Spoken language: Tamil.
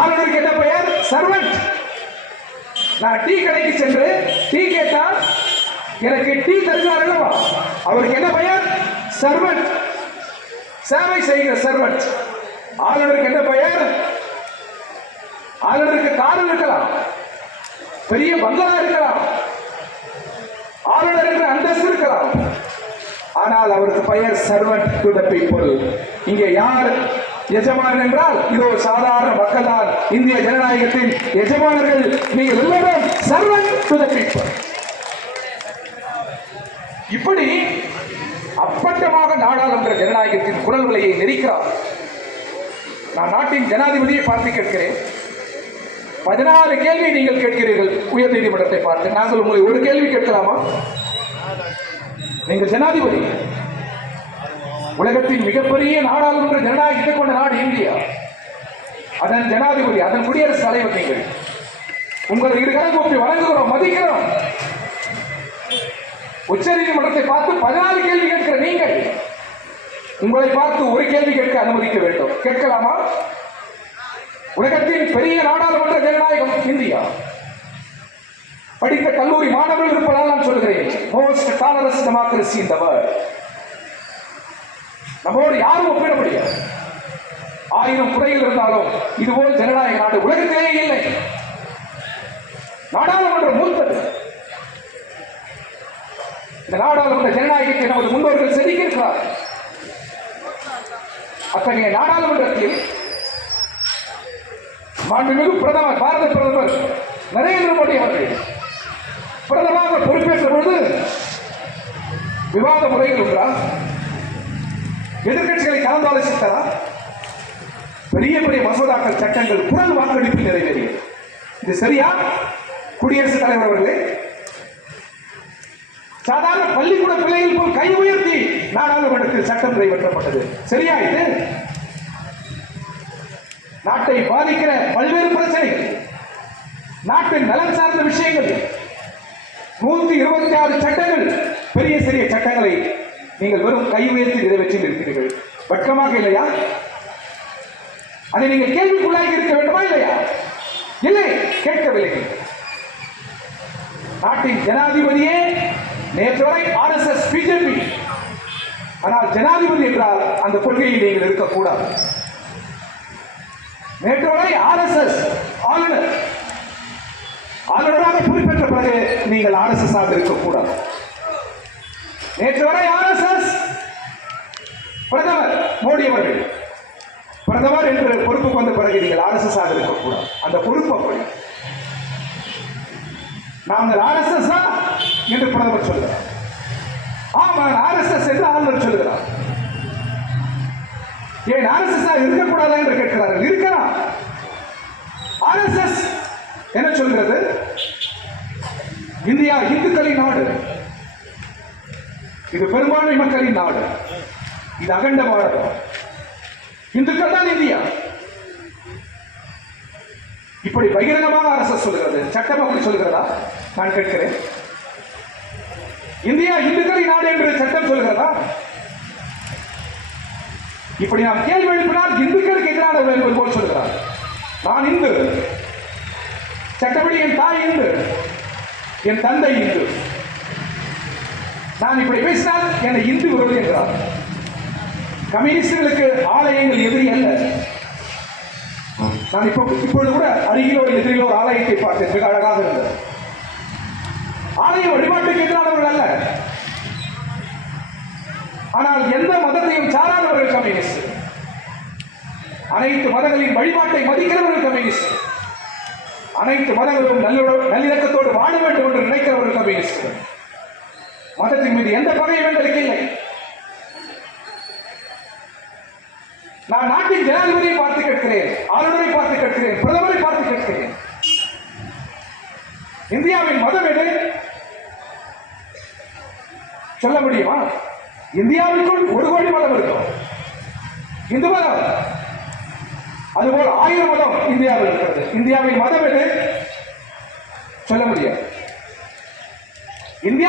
ஆளுநருக்கு என்ன பெயர்? சர்வன்ட். நான் டீ கடைக்கு சென்று டீ கேட்டால் எனக்கு டீ தருகிறார் அல்லவா, அவருக்கு என்ன பெயர்? சர்வன்ட். சேவை செய்கிற சர்வன்ட். ஆளுநருக்கு என்ன பெயர்? ஆளுநருக்கு கார் இருக்கலாம், பெரிய பங்களா இருக்கலாம், ஆளுநருக்கு அந்தஸ்து இருக்கலாம், ஆனால் அவருக்கு பெயர் சர்வன்ட் டு தி பீப்புள். இங்கே யார் எஜமான் என்றால் இதோ சாதாரண மக்கள் தான் இந்திய ஜனநாயகத்தின் எஜமானர்கள். நீங்கள் எல்லோரும் சர்வன்ட் டு தி பீப்புள். இப்படி அப்பட்டமாக நாடாளுமன்ற ஜனநாயகத்தின் குரல் விலையை நெரிக்கிறார். நான் நாட்டின் ஜனாதிபதியை பார்த்து கேட்கிறேன், 14 கேள்வி நீங்கள் கேட்கிறீர்கள் உயர் நீதிமன்றத்தை பார்த்து. நாங்கள் உங்களை ஒரு கேள்வி கேட்கலாமா? நீங்கள் ஜனாதிபதி, உலகத்தின் மிகப்பெரிய நாடாளுமன்ற ஜனநாயகத்தை கொண்ட நாடு இந்தியா. அதன் ஜனாதிபதி, அதன் குடியரசுத் தலைவர் நீங்கள். உங்களை இருகரம் கூப்பி வணங்குகிறோம், மதிக்கிறோம். உச்ச நீதிமன்றத்தை பார்த்து 14 கேள்வி கேட்கிற நீங்கள் உங்களை பார்த்து ஒரு கேள்வி கேட்க அனுமதிக்க வேண்டும். கேட்கலாமா? உலகத்தின் பெரிய நாடாளுமன்ற ஜனநாயகம் இந்தியா. படித்த கல்லூரி மாணவர்கள் இருப்பதால் நான் சொல்கிறேன், most tolerance democracy in the world. நம்மோடு யாரும் ஒப்பிட முடியாது. 1000 குறைகள் இருந்தாலும் இதுபோல் ஜனநாயக நாடு உலகத்திலே இல்லை. நாடாளுமன்றம் மூத்தது. இந்த நாடாளுமன்ற ஜனநாயகத்தை நமது முன்னோர்கள் செதுக்கியிருக்கிறார். அத்தகைய நாடாளுமன்றத்தில் மாண்புமிகு பிரதமர், பாரத பிரதமர் நரேந்திர மோடி அவர்கள் பிரதமராக பொறுப்பேற்ற பொழுது விவாத முறைகள் உண்டா? எதிர்கட்சிகளை கலந்து ஆலோசித்தாரா? பெரிய பெரிய மசோதாக்கள், சட்டங்கள் குரல் வாக்கெடுப்பில் நிறைவேறியது. இது சரியா குடியரசுத் தலைவர் அவர்களே? சாதாரண பள்ளிக்கூட பிள்ளைகள் போல் கை உயர்த்தி நாடாளுமன்றத்தில் சட்டம் நிறைவேற்றப்பட்டது. சரியா இது? நாட்டை பாதிக்கிற பல்வேறு பிரச்சனைகள், நாட்டின் நலன் சார்ந்த விஷயங்கள், 126 சட்டங்கள், பெரிய சிறிய சட்டங்களை நீங்கள் வெறும் கை உயர்த்தி நிறைவேற்றி இருக்கிறீர்கள். வெட்கமாக இல்லையா? அதை நீங்கள் கேள்விக்குள்ளாகி இருக்க வேண்டுமா இல்லையா? இல்லை, கேட்கவில்லை. நாட்டின் ஜனாதிபதியே நேற்று வரை RSS BJP. ஆனால் ஜனாதிபதி என்றால் அந்த கொள்கையை நீங்கள் இருக்கக்கூடாது. நேற்று வரை RSS ஆளுநர், ஆளுநராக பொறுப்பேற்ற பிறகு நீங்கள் RSS ஆக இருக்கக்கூடாது. நேற்று வரை RSS பிரதமர் மோடி அவர்கள் பிரதமர் என்று பொறுப்புக்கு வந்த பிறகு நீங்கள் RSS ஆக இருக்கக்கூடாது. அந்த பொறுப்பு அப்படி. நாங்கள் RSS என்று பிரதமர் சொல்கிறார். ஆமாம், RSS என்று ஆளுநர் சொல்கிறார். ஏன் RSS இருக்கக்கூடாதா என்று கேட்கிறார்கள். இருக்கலாம். RSS என்ன சொல்கிறது? இந்தியா இந்துக்களின் நாடு, இது பெரும்பான்மை மக்களின் நாடு, இது அகண்ட பாரதம், இந்துக்கள் தான் இந்தியா. இப்படி பகிரங்கமாக RSS சொல்கிறது. சட்டம் அப்படி சொல்கிறதா? நான் கேட்கிறேன். இந்தியா இந்துக்களின் நாடு என்று சட்டம் சொல்கிறதா? இப்படி நாம் கேள்வி எழுப்பினால் இந்துக்களுக்கு எதிரானவர்கள் என்பது போல் சொல்கிறார். நான் இந்து, சட்டப்படி என் தாய் இந்து, என் தந்தை இந்து. நான் இப்படி பேசினால் என்னை இந்து விரோதி என்கிறார். கம்யூனிஸ்டுகளுக்கு ஆலயங்கள் எதிரி அல்ல. நான் இப்பொழுது கூட அருகிலோ எதிரிலோ ஒரு ஆலயத்தை பார்த்தேன், மிக அழகாக இருந்தது. ஆலய வழிபாட்டுக்கு எதிரானவர்கள் அல்ல, ஆனால் எந்த மதத்தையும் சாராதவர்கள் கம்யூனிஸ்ட். அனைத்து மதங்களின் வழிபாட்டை மதிக்கிறவர்கள் கம்யூனிஸ்ட். அனைத்து மதங்களும் நல்லிணக்கத்தோடு வாழ வேண்டும் என்று நினைக்கிறவர்கள் கம்யூனிஸ்ட். மதத்தின் மீது எந்த பகையும் எங்களுக்கு இல்லை. நான் நாட்டின் ஜனாதிபதியை பார்த்து கேட்கிறேன், ஆளுநரை பார்த்து கேட்கிறேன், பிரதமரை பார்த்து கேட்கிறேன். இந்தியாவின் மதம் எது? சொல்ல முடியுமா? இந்தியாவிற்குள் 1 கோடி மதம் இருக்கும். இந்து மதம், அதுபோல் 1000 மதம் இந்தியாவில் இருக்கிறது. இந்தியாவின் மதம் எது? சொல்ல முடியாது. இந்தியா